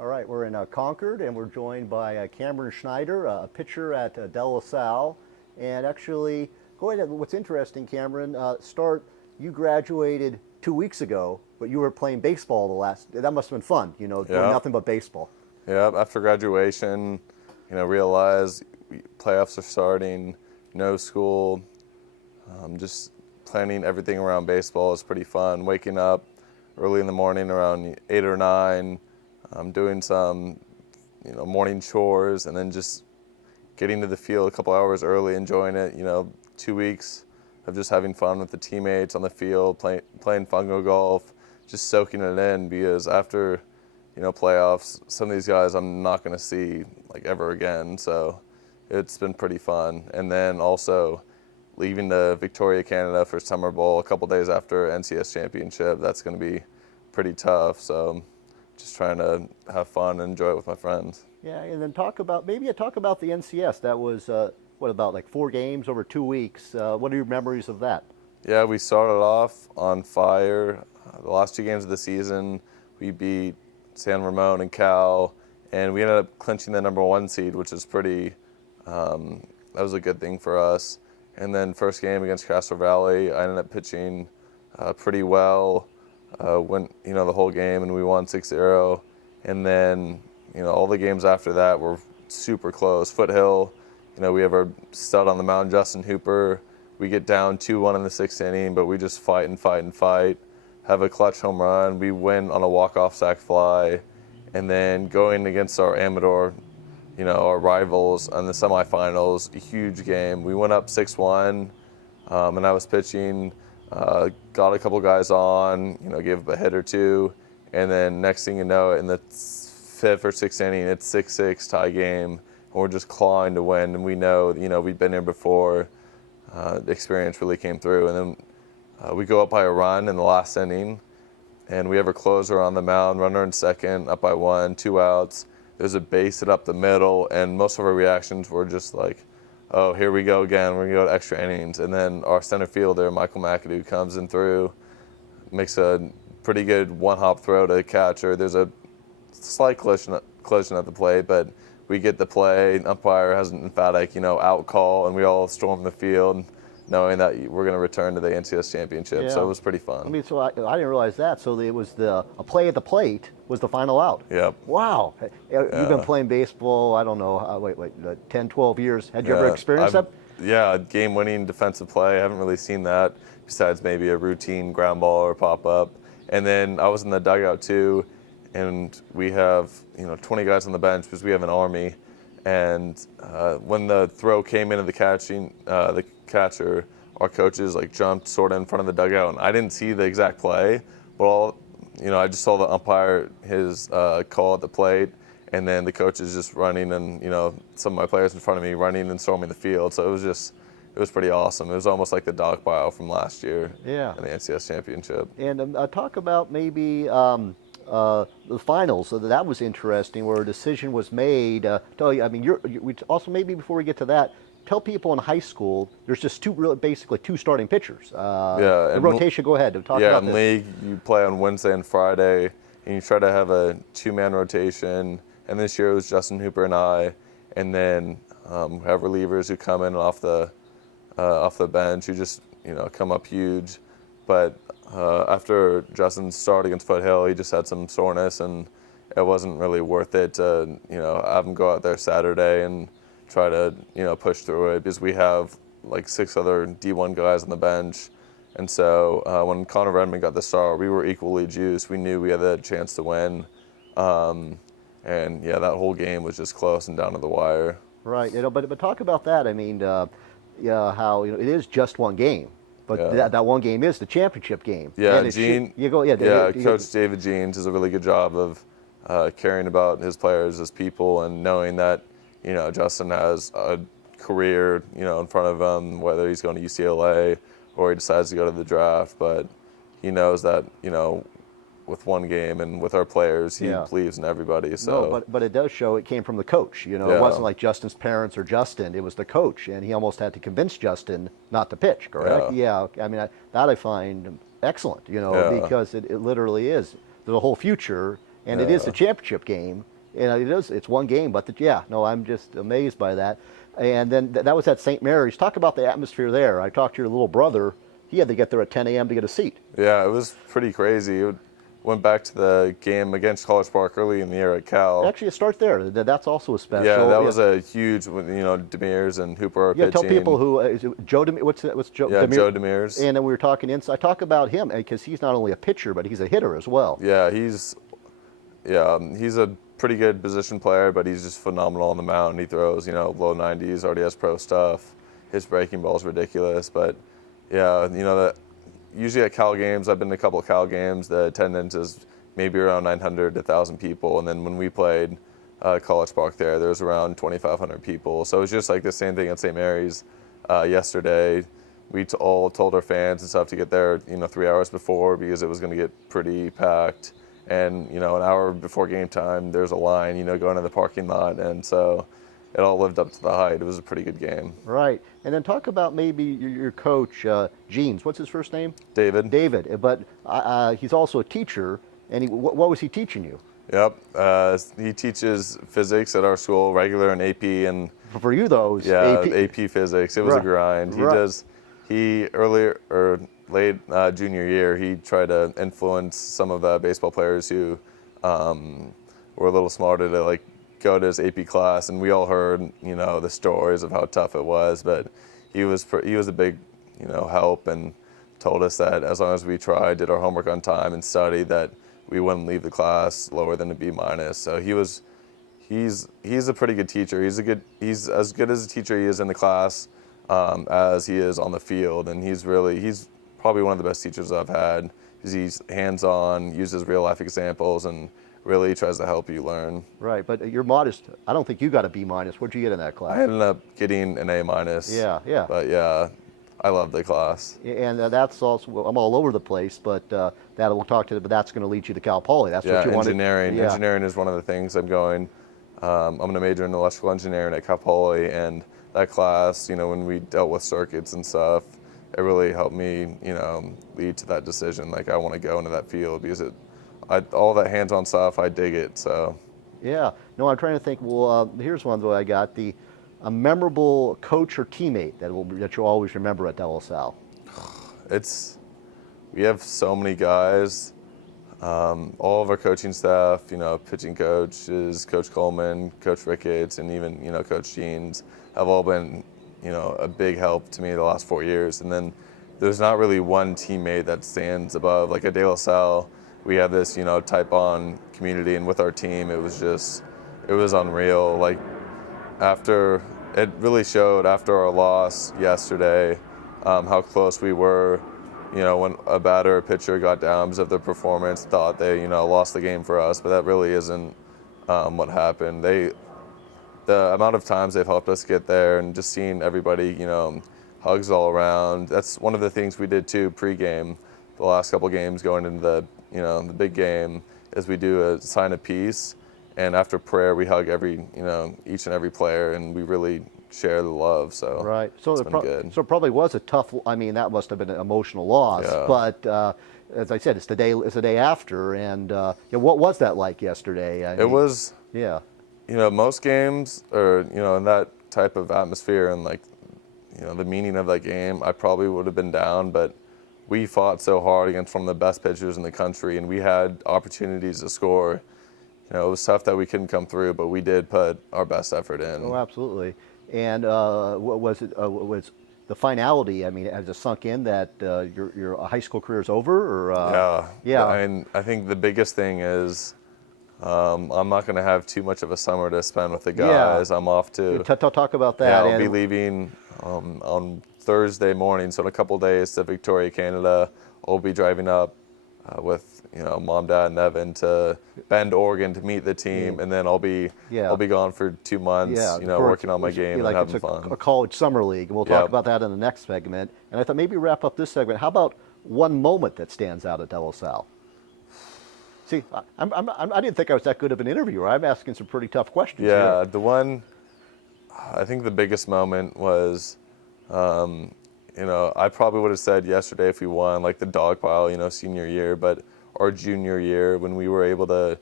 All right, we're in Concord, and we're joined by Cameron Schneider, a pitcher at De La Salle. And actually, going at what's interesting, Cameron, you graduated 2 weeks ago, but you were playing baseball that must have been fun, doing nothing but baseball. Yeah, after graduation, realized playoffs are starting, no school, just planning everything around baseball is pretty fun. Waking up early in the morning around 8 or 9, doing some, morning chores, and then just getting to the field a couple hours early, enjoying it. 2 weeks of just having fun with the teammates on the field, playing fungo golf, just soaking it in, because after, playoffs, some of these guys I'm not going to see ever again. So it's been pretty fun. And then also leaving to Victoria, Canada for Summer Bowl a couple days after NCS Championship. That's going to be pretty tough. So just trying to have fun and enjoy it with my friends. Yeah, and then talk about the NCS. That was, about 4 games over 2 weeks. What are your memories of that? Yeah, we started off on fire. The last 2 games of the season, we beat San Ramon and Cal, and we ended up clinching the #1 seed, which is pretty, that was a good thing for us. And then first game against Castro Valley, I ended up pitching pretty well, went, the whole game, and we won 6-0. And then, all the games after that were super close. Foothill, we have our stud on the mound, Justin Hooper. We get down 2-1 in the 6th inning, but we just fight and fight and fight. Have a clutch home run. We win on a walk-off sac fly. And then going against our Amador, our rivals in the semifinals, a huge game. We went up 6-1, and I was pitching, got a couple guys on, gave up a hit or two. And then next thing you know, in the 5th or 6th inning, it's 6-6 tie game. And we're just clawing to win. And we know, we've been here before. The experience really came through. And then we go up by a run in the last inning, and we have a closer on the mound, runner in second, up by 1, 2 outs. There's a base hit up the middle, and most of our reactions were just like, oh, here we go again, we're gonna go to extra innings. And then our center fielder, Michael McAdoo, comes in through, makes a pretty good one-hop throw to the catcher. There's a slight collision at the plate, but we get the play. Umpire has an emphatic, out call, and we all storm the field, knowing that we're going to return to the NCS Championship. Yeah. So it was pretty fun. I didn't realize that. So it was a play at the plate was the final out. Yep. Wow. You've been playing baseball, I don't know, 10, 12 years. Had you ever experienced that? Yeah, game-winning defensive play. I haven't really seen that besides maybe a routine ground ball or pop-up. And then I was in the dugout too, and we have 20 guys on the bench because we have an army. And when the throw came into the catcher, our coaches jumped sort of in front of the dugout, and I didn't see the exact play, but I just saw the umpire, his call at the plate, and then the coaches just running, and some of my players in front of me running and storming the field. So it was pretty awesome. It was almost like the dog pile from last year. Yeah. In the NCS Championship. And talk about maybe the finals. So that was interesting, where a decision was made. Also maybe before we get to that, tell people in high school there's just basically two starting pitchers. The rotation. Go ahead. Talk about this. In league you play on Wednesday and Friday, and you try to have a 2-man rotation. And this year it was Justin Hooper and I, and then we have relievers who come in off the bench who just come up huge. But after Justin started against Foothill, he just had some soreness, and it wasn't really worth it to have him go out there Saturday and try to push through it, because we have 6 other D1 guys on the bench. And so when Connor Redmond got the start, we were equally juiced. We knew we had the chance to win, and that whole game was just close and down to the wire. Right. But talk about that. I mean, how it is just one game. But that one game is the championship game. Yeah, Coach David Jeans does a really good job of caring about his players as people, and knowing that Justin has a career in front of him, whether he's going to UCLA or he decides to go to the draft. But he knows that with one game and with our players, he believes in everybody. So, no, but it does show it came from the coach. It wasn't like Justin's parents or Justin. It was the coach, and he almost had to convince Justin not to pitch. Correct? Yeah. I mean, that I find excellent. Because it literally is the whole future. and it is the championship game. And it's one game, but I'm just amazed by that. And then that was at St. Mary's. Talk about the atmosphere there. I talked to your little brother. He had to get there at 10 a.m. to get a seat. Yeah, it was pretty crazy. Went back to the game against College Park early in the year at Cal. Actually, it starts there. That's also a special. Yeah, that was a huge, Demers and Hooper are pitching. Tell people who, is it Joe Demers, what's Joe? Yeah, Joe Demers. And then we were talking inside. I talk about him because he's not only a pitcher, but he's a hitter as well. Yeah, he's a pretty good position player, but he's just phenomenal on the mound. He throws, low 90s, already has pro stuff. His breaking ball is ridiculous, but that usually at Cal games, I've been to a couple of Cal games, the attendance is maybe around 900 to 1,000 people, and then when we played College Park there was around 2,500 people. So it was just like the same thing at St. Mary's yesterday. We all told our fans and stuff to get there, 3 hours before because it was going to get pretty packed. And, an hour before game time, there's a line, going to the parking lot. And so it all lived up to the hype. It was a pretty good game. Right. And then talk about maybe your coach, Jeans. What's his first name? David. David. But he's also a teacher. And what was he teaching you? Yep. He teaches physics at our school, regular and AP. And for you, those. Yeah, AP physics. It was a grind. Late junior year, he tried to influence some of the baseball players who were a little smarter to go to his AP class, and we all heard the stories of how tough it was. But he was a big help and told us that as long as we tried, did our homework on time, and studied, that we wouldn't leave the class lower than a B-. So he's a pretty good teacher. He's as good as a teacher he is in the class as he is on the field, and he's probably one of the best teachers I've had. He's hands-on, uses real-life examples, and really tries to help you learn. Right, but you're modest. I don't think you got a B-. What'd you get in that class? I ended up getting an A-. Yeah. But yeah, I love the class. And that's also, I'm all over the place, but we'll talk to, but that's going to lead you to Cal Poly. That's what you want to do. Yeah, engineering is one of the things I'm going. I'm going to major in electrical engineering at Cal Poly, and that class, when we dealt with circuits and stuff, it really helped me, lead to that decision. I want to go into that field because all that hands-on stuff, I dig it. So. Yeah. No, I'm trying to think. Well, here's one that I got: a memorable coach or teammate that you'll always remember at De La Salle. We have so many guys. All of our coaching staff, pitching coaches, Coach Coleman, Coach Ricketts, and even Coach Jeans have all been a big help to me the last 4 years. And then there's not really one teammate that stands above. Like at De La Salle, we have this, type on community, and with our team, it was unreal. It really showed after our loss yesterday, how close we were, when a batter or pitcher got down because of their performance, thought they, lost the game for us, but that really isn't what happened. The amount of times they've helped us get there, and just seeing everybody, hugs all around. That's one of the things we did too pregame, the last couple games going into the big game, is we do a sign of peace, and after prayer we hug each and every player, and we really share the love. So right. So it's been good. So it probably was a tough. I mean, that must have been an emotional loss. Yeah. But as I said, it's the day after, and what was that like yesterday? It was. Yeah. Most games are, in that type of atmosphere and the meaning of that game, I probably would have been down, but we fought so hard against one of the best pitchers in the country, and we had opportunities to score. It was tough that we couldn't come through, but we did put our best effort in. Oh, absolutely. And what was it? Was the finality? I mean, has it sunk in that your high school career is over? Or yeah. I think the biggest thing is, I'm not going to have too much of a summer to spend with the guys. I'm off to talk about that. Yeah, I'll be leaving on Thursday morning, so in a couple days to Victoria, Canada. I'll be driving up with Mom, Dad, and Evan to Bend, Oregon to meet the team, and then I'll be gone for 2 months. Working on my game and having fun. A college summer league, and we'll talk about that in the next segment. And I thought maybe wrap up this segment. How about one moment that stands out at De La Salle? See, I didn't think I was that good of an interviewer. I'm asking some pretty tough questions. Yeah, here. I think the biggest moment was, I probably would have said yesterday if we won, the dog pile, senior year, but our junior year when we were able to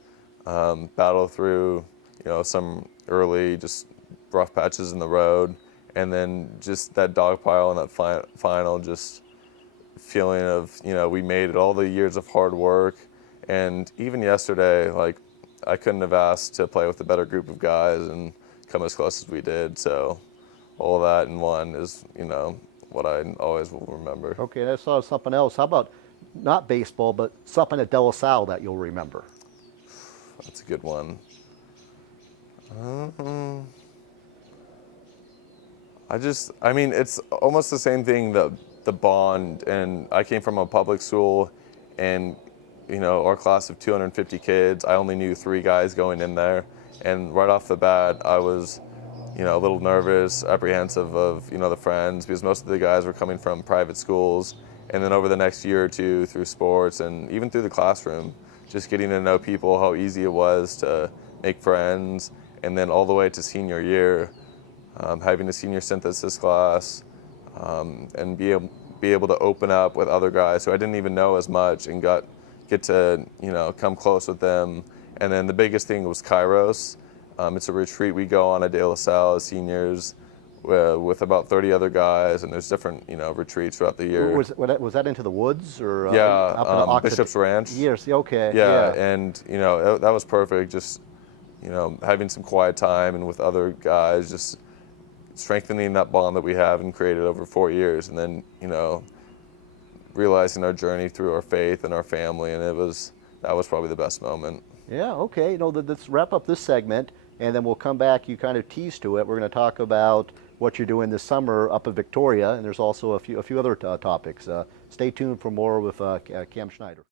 battle through, some early just rough patches in the road, and then just that dog pile and that final just feeling of, we made it, all the years of hard work. And even yesterday, like, I couldn't have asked to play with a better group of guys and come as close as we did. So all that in one is, what I always will remember. Okay, that's something else. How about not baseball, but something at De La Salle that you'll remember? That's a good one. It's almost the same thing, the bond. And I came from a public school, and, our class of 250 kids, I only knew 3 guys going in there. And right off the bat, I was, a little nervous, apprehensive of, the friends, because most of the guys were coming from private schools. And then over the next year or two, through sports and even through the classroom, just getting to know people, how easy it was to make friends. And then all the way to senior year, having a senior synthesis class, and be able to open up with other guys who I didn't even know as much, and get to come close with them. And then the biggest thing was Kairos. It's a retreat we go on at De La Salle as seniors with about 30 other guys, and there's different retreats throughout the year. Was that into the woods or Yeah, Bishop's Ranch. Yes, okay. Yeah, and that was perfect. Just having some quiet time and with other guys, just strengthening that bond that we have and created over 4 years, and then realizing our journey through our faith and our family, and that was probably the best moment. Yeah, okay. Let's wrap up this segment, and then we'll come back. You kind of teased to it. We're going to talk about what you're doing this summer up in Victoria, and there's also a few other topics. Stay tuned for more with Cam Schneider.